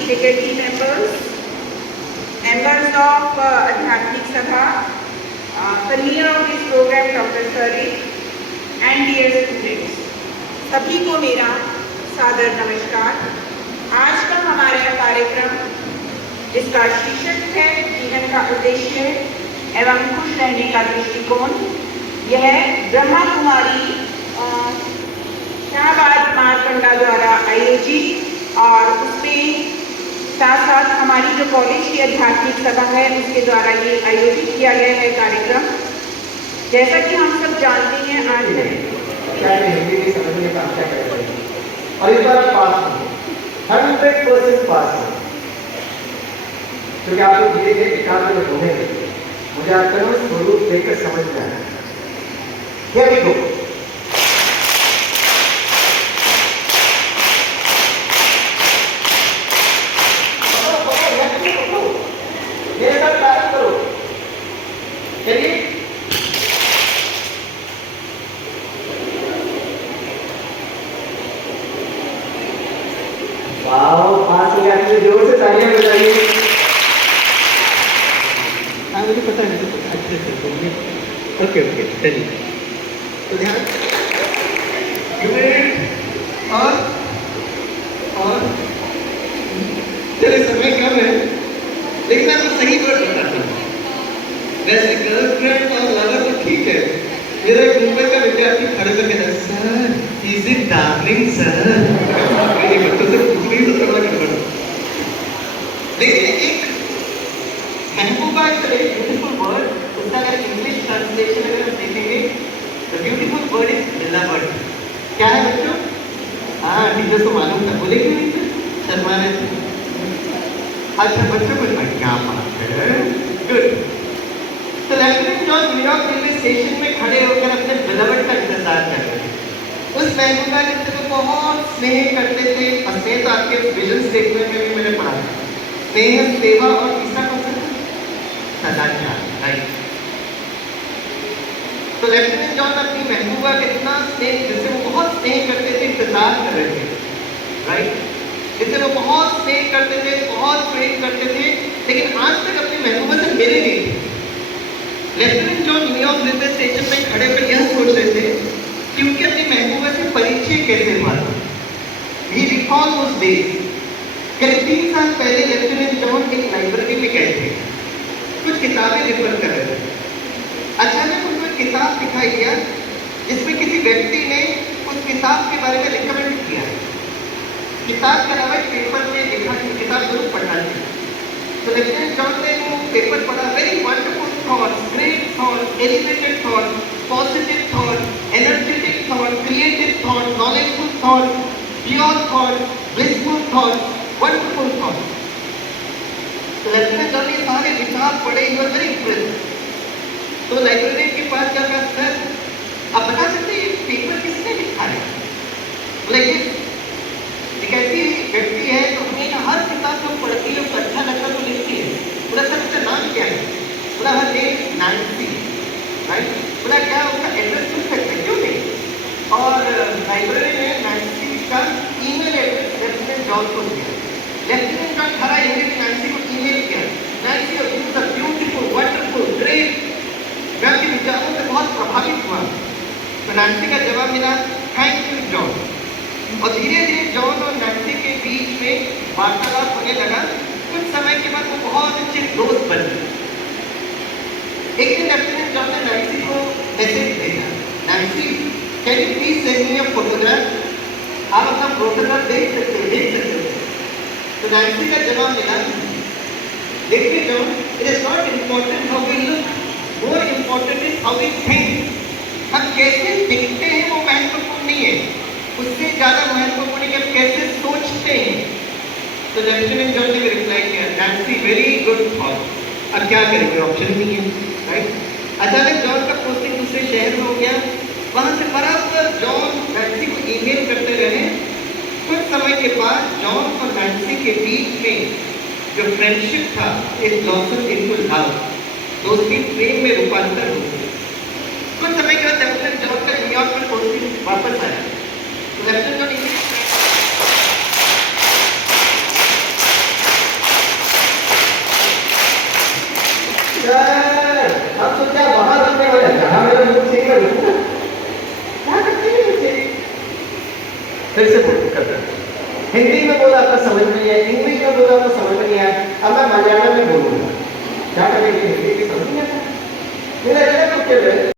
secretary members, members of Adhyatmik Sabha, convener of this program Dr. Sari, and dear students, सभी को मेरा सादर नमस्कार। आज का हमारा कार्यक्रम जिसका शीर्षक है जीवन का उद्देश्य एवं खुश रहने का दृष्टिकोण, यह ब्रह्मा कुमारी शाहबाद मारकंडा द्वारा आयोजित और उसमें साथ साथ हमारी जो कॉलेज की आध्यात्मिक सभा है उसके द्वारा ये आयोजित किया गया है कार्यक्रम। जैसा कि हम सब जानते हैं, आज हिंदी में समझने का क्या करें और इस बार पास हो 100% पास हो, क्योंकि आप लोग धीरे धीरे विकास में घूमेंगे। मुझे आपका स्वरूप देखकर समझ में आया। Here we go. मेरे साथ प्रारंभ करो। चलिए, वाओ, पास हो गया। मुझे जोर से तालियां बजाइए। हाँ, मुझे पता है, अच्छे से। ओके ओके, चलिए। तो ध्यान और चलिए, समय कम है लेकिन मैं तो सही वर्ड बताता हूँ। वैसे गर्लफ्रेंड और लवर तो ठीक है। मेरा एक मुंबई का विद्यार्थी खड़े होकर कहता है, sir is it darling sir. मेरे बच्चों से पूछ नहीं तो थोड़ा गड़बड़। लेकिन एक महबूबा is a very beautiful word. उसका अगर इंग्लिश ट्रांसलेशन अगर हम देखेंगे, the beautiful word is beloved. क्या है बच्चों? हाँ, टीचर को मालूम था, बोले क्यों नहीं? शर्मा रहे थे। अच्छा बच्चों को क्या बात है, गुड। तो lieutenant John New York railway station में खड़े होकर अपने बिलवर्ड का इंतजार कर रहे थे। उस महबूबा जिससे वो बहुत स्नेह करते थे, और स्नेह तो आपके विजन स्टेटमेंट में भी मैंने पढ़ा था। स्नेह, सेवा और तीसरा कौन सा? सदाचार, राइट। तो लेफ्टिनेंट जॉन अपनी महबूबा के इतना स्नेह, जिससे वो बहुत स्नेह करते थे, इंतजार कर रहे थे, राइट। जिससे वो बहुत स्नेह करते थे, बहुत प्रेम करते थे, लेकिन आज तक अपनी महबूबा से मिले नहीं थे। Lieutenant John New York railway station में खड़े होकर यह सोच रहे थे कि उनकी अपनी महबूबा से परिचय कैसे हुआ था। He recalled those days. करीब 3 साल पहले लेफ्टिनेंट जॉन एक लाइब्रेरी में गए थे, कुछ किताबें रेफर कर रहे थे। अचानक उनको एक किताब दिखाई दिया जिसमें किसी व्यक्ति ने उस किताब के बारे में रिकमेंड किया। किताब के अलावा पेपर में लिखा कि किताब जरूर पढ़ना चाहिए। तो लेफ्टिनेंट जॉन ने वो पेपर पढ़ा। Very wonderful thoughts, great thoughts, elevated thoughts, positive thoughts, energetic thoughts, creative thoughts, knowledgeful thoughts, pure thoughts, blissful thoughts, wonderful thoughts. तो लेफ्टिनेंट जॉन ने सारे विचार पढ़े। He was very impressed. तो लाइब्रेरियन के पास जाकर, सर आप बता सकते हैं ये पेपर किसने लिखा है? बोले एक ऐसी व्यक्ति है तो हमें हर किताब जो पढ़ती है उसको अच्छा लगता तो लिखती है। बोला सर उसका नाम क्या है? बोला हर नेम नैन्सी, राइट। बोला क्या उसका एड्रेस पूछ सकते हैं? क्यों नहीं। और लाइब्रेरी ने नैन्सी का ईमेल एड्रेस लेफ्टिनेंट जॉन को दिया। लेफ्टिनेंट जॉन खड़ा इमीडिएटली नैन्सी को ईमेल किया, Nancy you are beautiful, wonderful, great, मैं आपके विचारों से बहुत प्रभावित हुआ। तो नैन्सी का जवाब मिला, थैंक यू जॉन। और धीरे धीरे जॉन और नैन्सी के बीच में वार्तालाप होने लगा। कुछ समय के बाद वो बहुत अच्छे दोस्त बन गए। एक दिन लेफ्टिनेंट जॉन ने नैन्सी को मैसेज भेजा, Nancy can you please send me a photograph? आप अपना फोटोग्राफ देख सकते हो। तो नैन्सी का जवाब मिला, देखिए John, it is not important how we look, more important is how we think. हम कैसे दिखते हैं वो महत्वपूर्ण नहीं है, उससे ज़्यादा महत्वपूर्ण है कि हम कैसे सोचते हैं। तो लेफ्टिनेंट जॉन ने भी रिप्लाई किया, नैन्सी वेरी गुड थॉट। अब क्या करेंगे, ऑप्शन नहीं है, राइट। अचानक जॉन का पोस्टिंग दूसरे शहर में हो गया। वहाँ से बराबर जॉन नैन्सी को ईमेल करते रहे। कुछ समय के बाद जॉन और नैन्सी के बीच में जो फ्रेंडशिप था, इट ब्लॉसम्ड इनटू लव। दोस्ती प्रेम में रूपांतर हो गई। कुछ समय के बाद लेफ्टिनेंट जॉन का न्यूयॉर्क में पोस्टिंग वापस आया। लेफ्टिनेंट जॉन फिर से करते हैं। हिंदी में बोला आपको समझ में नहीं आया, इंग्लिश में बोला तो समझ में नहीं आया, अब मैं मलयालम में बोलूंगा, क्या करेंगे? हिंदी की समझ नहीं आता, मेरा